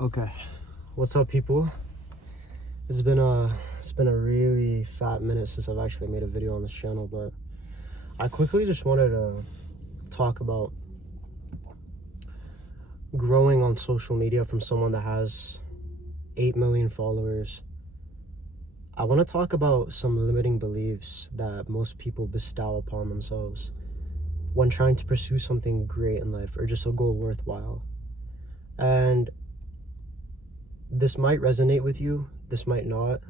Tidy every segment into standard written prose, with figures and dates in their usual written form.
Okay, what's up, people? It's been a really fat minute since I've actually made a video on this channel, but I quickly just wanted to talk about growing on social media from someone that has 8 million followers. I want to talk about some limiting beliefs that most people bestow upon themselves when trying to pursue something great in life or just a goal worthwhile. And this might resonate with you, this might not,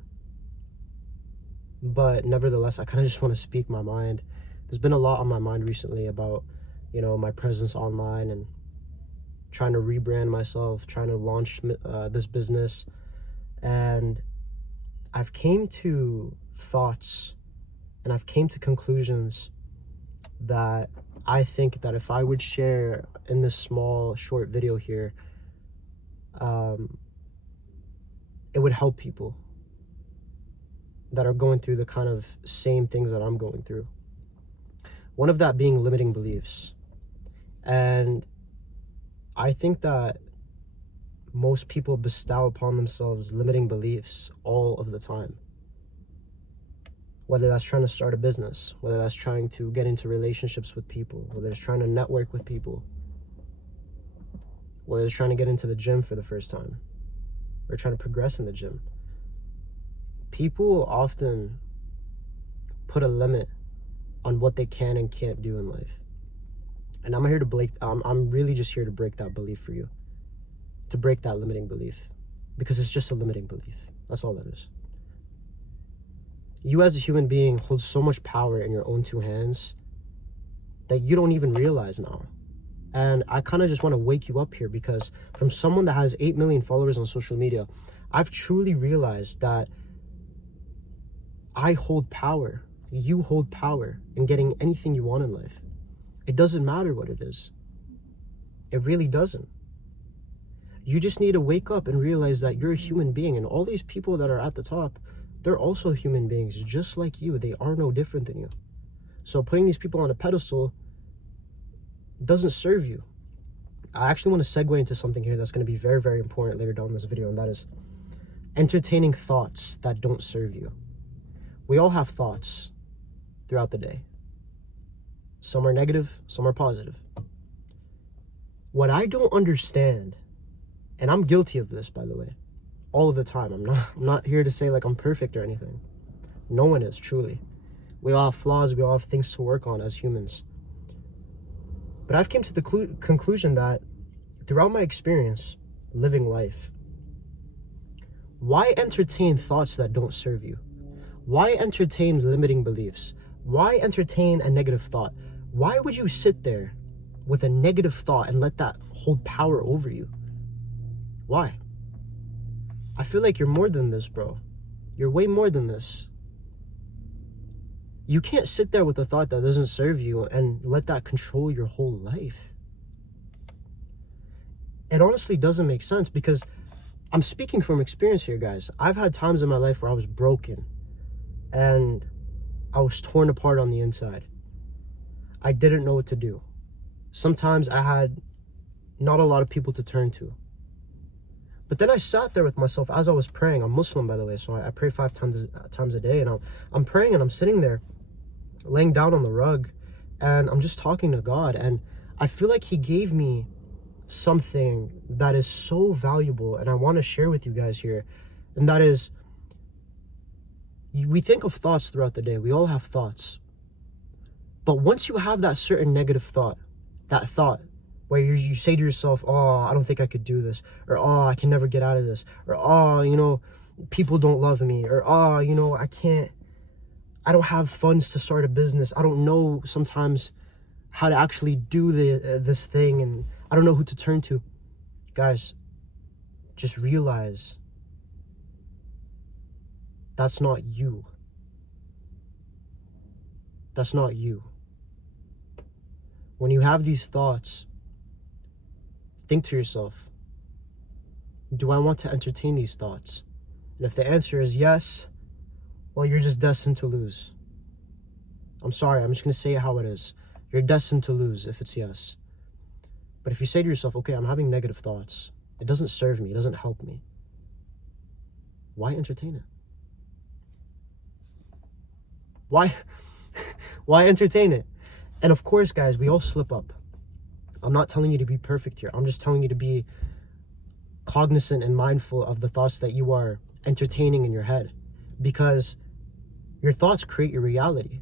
but nevertheless, I kind of just want to speak my mind. There's been a lot on my mind recently about, my presence online and trying to rebrand myself, trying to launch this business. And I've came to thoughts and I've came to conclusions that I think that if I would share in this small, short video here, it would help people that are going through the kind of same things that I'm going through. One of that being limiting beliefs. And I think that most people bestow upon themselves limiting beliefs all of the time. Whether that's trying to start a business, whether that's trying to get into relationships with people, whether it's trying to network with people, whether it's trying to get into the gym for the first time, or trying to progress in the gym. People often put a limit on what they can and can't do in life. And I'm really just here to break that belief for you. To break that limiting belief. Because it's just a limiting belief. That's all that is. You as a human being hold so much power in your own two hands that you don't even realize now. And I kind of just want to wake you up here, because from someone that has 8 million followers on social media, I've truly realized that I hold power. You hold power in getting anything you want in life. It doesn't matter what it is. It really doesn't. You just need to wake up and realize that you're a human being, and all these people that are at the top, they're also human beings just like you. They are no different than you. So putting these people on a pedestal doesn't serve you. I actually want to segue into something here that's going to be very, very important later down in this video, and that is entertaining thoughts that don't serve you. We all have thoughts throughout the day. Some are negative, some are positive. What I don't understand, and I'm guilty of this, by the way, all of the time. I'm not here to say like I'm perfect or anything. No one is, truly. We all have flaws, we all have things to work on as humans. But I've come to the conclusion that throughout my experience living life, why entertain thoughts that don't serve you? Why entertain limiting beliefs? Why entertain a negative thought? Why would you sit there with a negative thought and let that hold power over you? Why? I feel like you're more than this, bro. You're way more than this. You can't sit there with a thought that doesn't serve you and let that control your whole life. It honestly doesn't make sense, because I'm speaking from experience here, guys. I've had times in my life where I was broken and I was torn apart on the inside. I didn't know what to do. Sometimes I had not a lot of people to turn to. But then I sat there with myself as I was praying. I'm Muslim, by the way, so I pray 5 times a day. And I'm praying, and I'm sitting there, laying down on the rug, and I'm just talking to God. And I feel like He gave me something that is so valuable, and I want to share with you guys here. And that is, we think of thoughts throughout the day. We all have thoughts. But once you have that certain negative thought, that thought where you say to yourself, oh, I don't think I could do this, or oh, I can never get out of this, or oh, people don't love me, or oh, I don't have funds to start a business, I don't know sometimes how to actually do this thing, and I don't know who to turn to. Guys, just realize that's not you. That's not you. When you have these thoughts, think to yourself, do I want to entertain these thoughts? And if the answer is yes, well, you're just destined to lose. I'm sorry, I'm just going to say it how it is. You're destined to lose if it's yes. But if you say to yourself, okay, I'm having negative thoughts, It doesn't serve me. It doesn't help me. Why entertain it? Why? Why entertain it? And of course, guys, we all slip up. I'm not telling you to be perfect here. I'm just telling you to be cognizant and mindful of the thoughts that you are entertaining in your head, because your thoughts create your reality.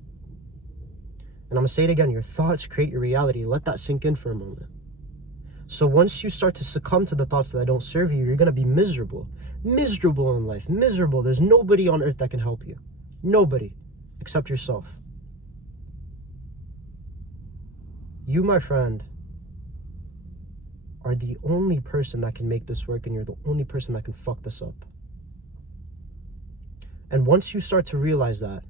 And I'm gonna say it again, your thoughts create your reality. Let that sink in for a moment. So once you start to succumb to the thoughts that don't serve you, you're gonna be miserable. Miserable in life, miserable. There's nobody on earth that can help you. Nobody, except yourself. You, my friend, are the only person that can make this work, and you're the only person that can fuck this up. And once you start to realize that,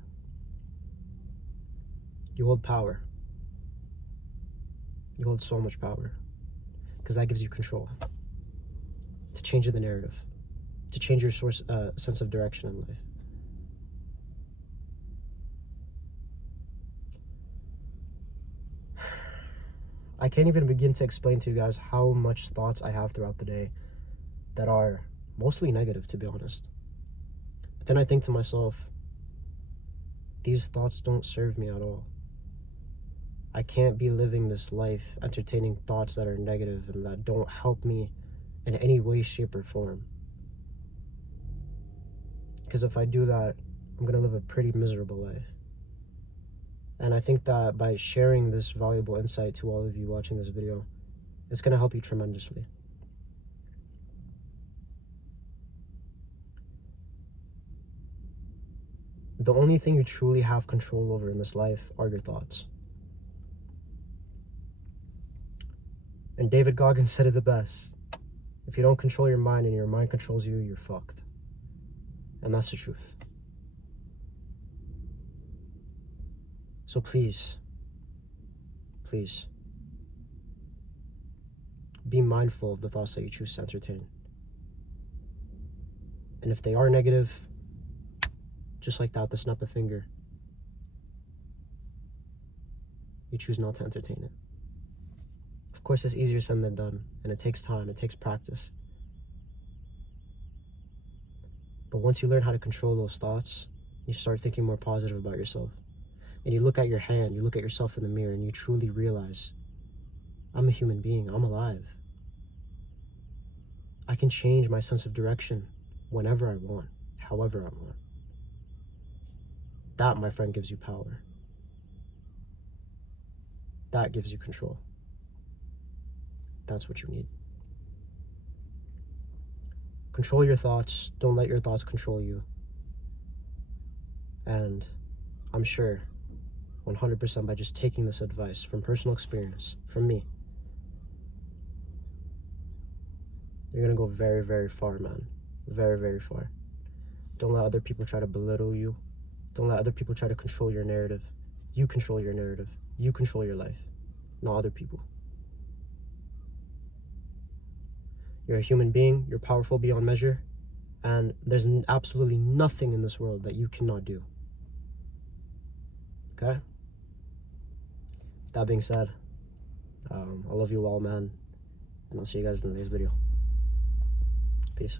you hold power. You hold so much power, because that gives you control to change the narrative, to change your sense of direction in life. I can't even begin to explain to you guys how much thoughts I have throughout the day that are mostly negative, to be honest. But then I think to myself, these thoughts don't serve me at all. I can't be living this life entertaining thoughts that are negative and that don't help me in any way, shape, or form. Because if I do that, I'm going to live a pretty miserable life. And I think that by sharing this valuable insight to all of you watching this video, it's going to help you tremendously. The only thing you truly have control over in this life are your thoughts. And David Goggins said it the best. If you don't control your mind and your mind controls you, you're fucked. And that's the truth. So please, be mindful of the thoughts that you choose to entertain. And if they are negative, just like that, with the snap of a finger, you choose not to entertain it. Of course, it's easier said than done, and it takes time, it takes practice. But once you learn how to control those thoughts, you start thinking more positive about yourself. And you look at your hand, you look at yourself in the mirror, and you truly realize, I'm a human being, I'm alive. I can change my sense of direction whenever I want, however I want. That, my friend, gives you power. That gives you control. That's what you need. Control your thoughts. Don't let your thoughts control you. And I'm sure 100% by just taking this advice from personal experience, from me, you're gonna go very, very far, man. Very, very far. Don't let other people try to belittle you. Don't let other people try to control your narrative. You control your narrative. You control your life, not other people. You're a human being. You're powerful beyond measure. And there's absolutely nothing in this world that you cannot do. Okay? That being said, I love you all, man. And I'll see you guys in the next video. Peace.